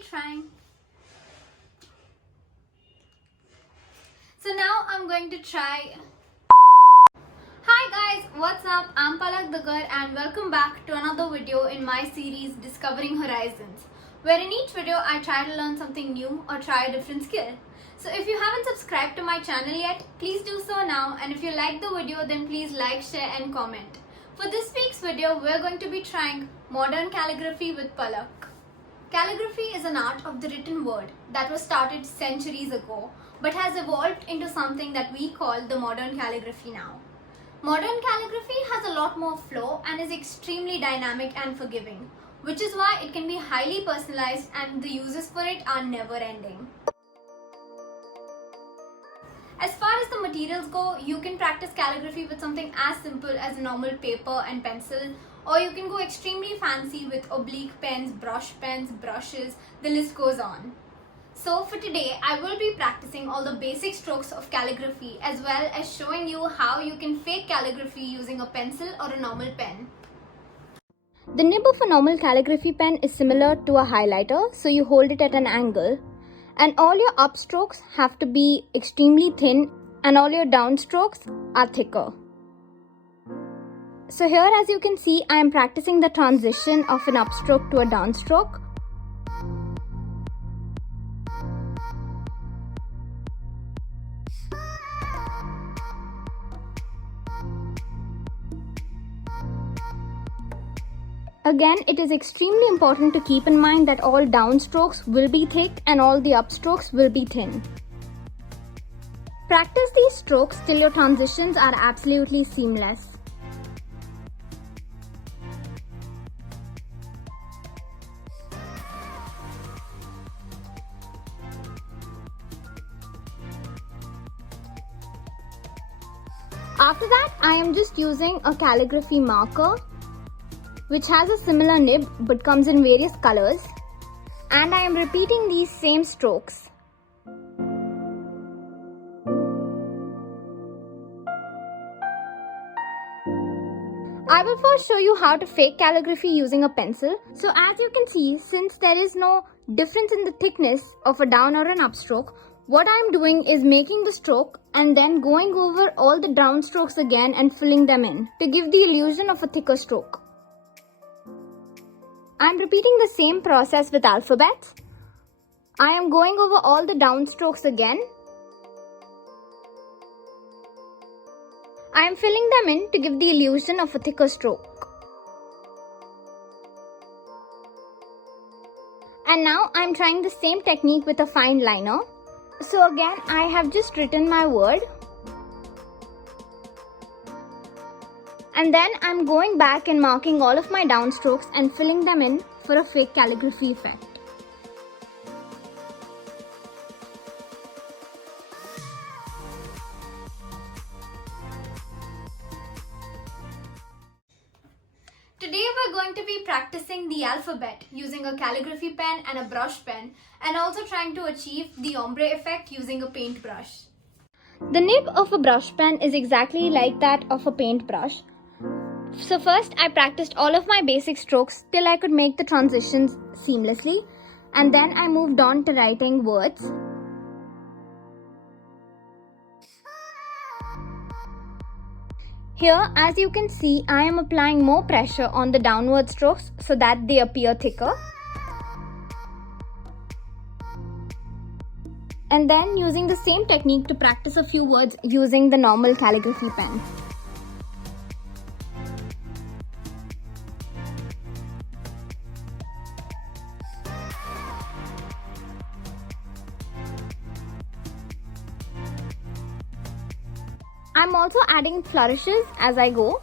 be trying. So now I'm going to try. Hi guys, what's up? I'm Palak Dagar and welcome back to another video in my series Discovering Horizons, where in each video I try to learn something new or try a different skill. So if you haven't subscribed to my channel yet, please do so now, and if you like the video then please like, share and comment. For this week's video, we're going to be trying modern calligraphy with Palak. Calligraphy is an art of the written word that was started centuries ago but has evolved into something that we call the modern calligraphy now. Modern calligraphy has a lot more flow and is extremely dynamic and forgiving, which is why it can be highly personalized and the uses for it are never ending. As far as the materials go, you can practice calligraphy with something as simple as normal paper and pencil, or you can go extremely fancy with oblique pens, brushes, the list goes on. So for today, I will be practicing all the basic strokes of calligraphy as well as showing you how you can fake calligraphy using a pencil or a normal pen. The nib of a normal calligraphy pen is similar to a highlighter, so you hold it at an angle. And all your upstrokes have to be extremely thin and all your downstrokes are thicker. So here, as you can see, I am practicing the transition of an upstroke to a downstroke. Again, it is extremely important to keep in mind that all downstrokes will be thick and all the upstrokes will be thin. Practice these strokes till your transitions are absolutely seamless. After that, I am just using a calligraphy marker which has a similar nib but comes in various colors, and I am repeating these same strokes. I will first show you how to fake calligraphy using a pencil. So as you can see, since there is no difference in the thickness of a down or an upstroke, what I am doing is making the stroke and then going over all the downstrokes again and filling them in to give the illusion of a thicker stroke. I am repeating the same process with alphabets. I am going over all the downstrokes again. I am filling them in to give the illusion of a thicker stroke. And now I am trying the same technique with a fine liner. So again, I have just written my word. And then I'm going back and marking all of my downstrokes and filling them in for a fake calligraphy effect. Today we're going to be practicing the alphabet using a calligraphy pen and a brush pen, and also trying to achieve the ombre effect using a paintbrush. The nib of a brush pen is exactly like that of a paintbrush. So first I practiced all of my basic strokes till I could make the transitions seamlessly, and then I moved on to writing words. Here, as you can see, I am applying more pressure on the downward strokes so that they appear thicker. And then using the same technique to practice a few words using the normal calligraphy pen. I'm also adding flourishes as I go.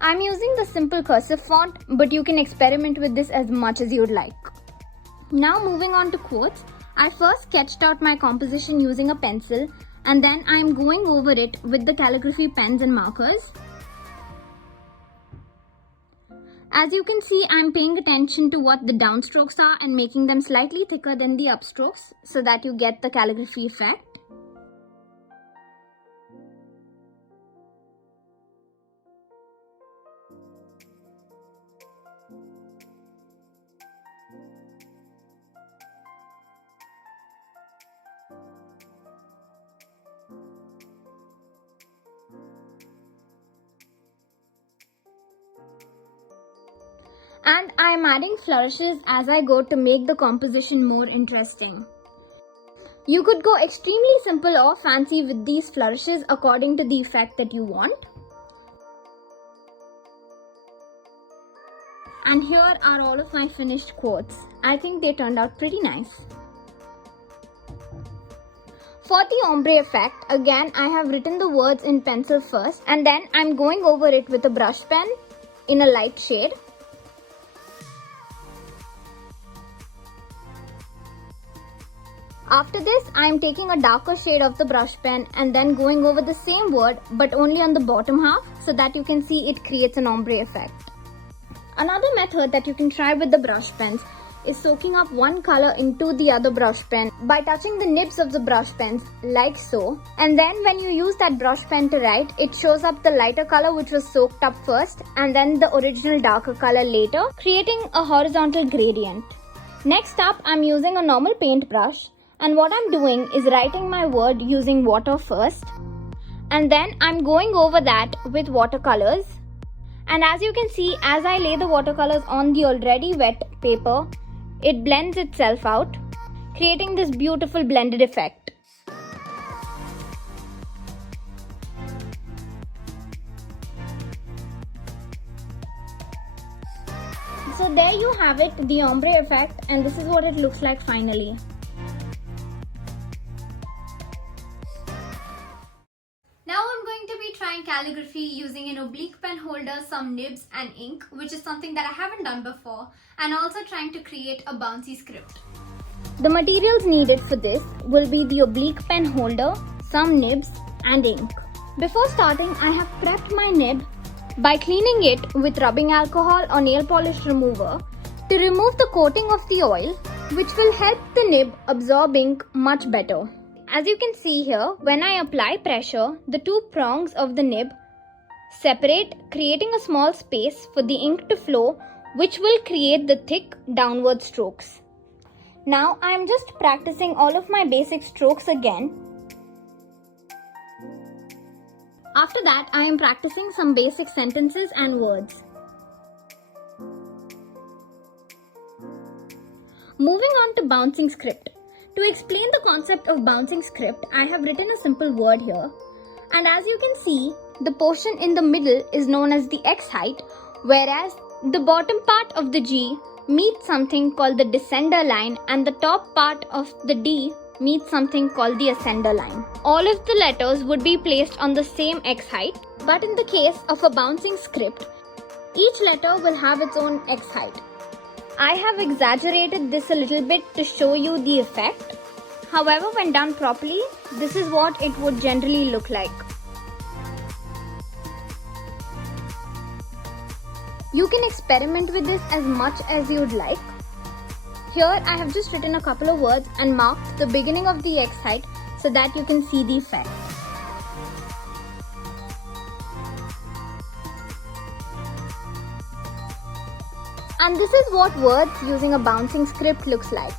I'm using the simple cursive font, but you can experiment with this as much as you'd like. Now moving on to quotes, I first sketched out my composition using a pencil, and then I'm going over it with the calligraphy pens and markers. As you can see, I'm paying attention to what the downstrokes are and making them slightly thicker than the upstrokes so that you get the calligraphy effect. And I am adding flourishes as I go to make the composition more interesting. You could go extremely simple or fancy with these flourishes according to the effect that you want. And here are all of my finished quotes. I think they turned out pretty nice. For the ombre effect, again I have written the words in pencil first and then I'm going over it with a brush pen in a light shade. After this, I am taking a darker shade of the brush pen and then going over the same word but only on the bottom half so that you can see it creates an ombre effect. Another method that you can try with the brush pens is soaking up one color into the other brush pen by touching the nibs of the brush pens like so. And then when you use that brush pen to write, it shows up the lighter color which was soaked up first and then the original darker color later, creating a horizontal gradient. Next up, I'm using a normal paintbrush. And what I'm doing is writing my word using water first. And then I'm going over that with watercolors. And as you can see, as I lay the watercolors on the already wet paper, it blends itself out, creating this beautiful blended effect. So there you have it, the ombre effect, and this is what it looks like finally. Now I'm going to be trying calligraphy using an oblique pen holder, some nibs and ink, which is something that I haven't done before, and also trying to create a bouncy script. The materials needed for this will be the oblique pen holder, some nibs and ink. Before starting, I have prepped my nib by cleaning it with rubbing alcohol or nail polish remover to remove the coating of the oil, which will help the nib absorb ink much better. As you can see here, when I apply pressure, the two prongs of the nib separate, creating a small space for the ink to flow, which will create the thick downward strokes. Now I am just practicing all of my basic strokes again. After that, I am practicing some basic sentences and words. Moving on to bouncing script. To explain the concept of bouncing script, I have written a simple word here. And as you can see, the portion in the middle is known as the X height, whereas the bottom part of the G meets something called the descender line and the top part of the D meets something called the ascender line. All of the letters would be placed on the same X height, but in the case of a bouncing script, each letter will have its own X height. I have exaggerated this a little bit to show you the effect. However, when done properly, this is what it would generally look like. You can experiment with this as much as you'd like. Here I have just written a couple of words and marked the beginning of the X height so that you can see the effect. And this is what words using a bouncing script looks like.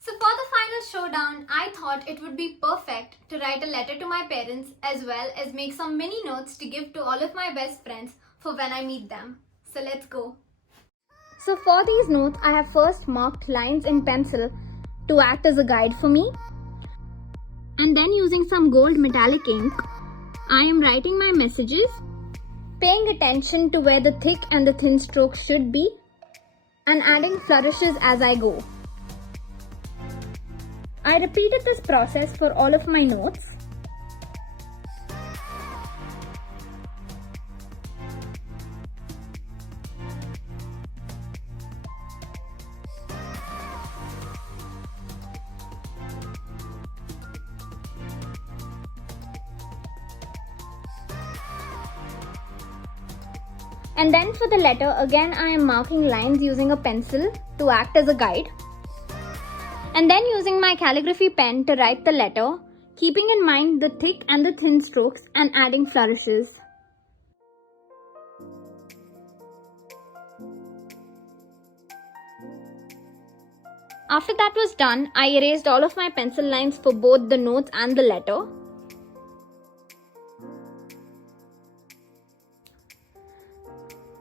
So for the final showdown, I thought it would be perfect to write a letter to my parents as well as make some mini notes to give to all of my best friends for when I meet them. So let's go. So for these notes, I have first marked lines in pencil to act as a guide for me. And then using some gold metallic ink, I am writing my messages, paying attention to where the thick and the thin strokes should be, and adding flourishes as I go. I repeated this process for all of my notes. And then for the letter, again I am marking lines using a pencil to act as a guide. And then using my calligraphy pen to write the letter, keeping in mind the thick and the thin strokes and adding flourishes. After that was done, I erased all of my pencil lines for both the notes and the letter.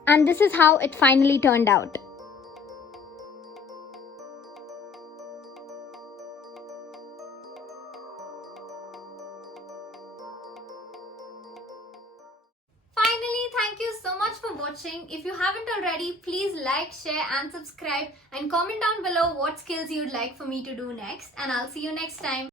and this is how it finally turned out. Finally, thank you so much for watching. If you haven't already, please like, share and subscribe and comment down below what skills you'd like for me to do next, and I'll see you next time.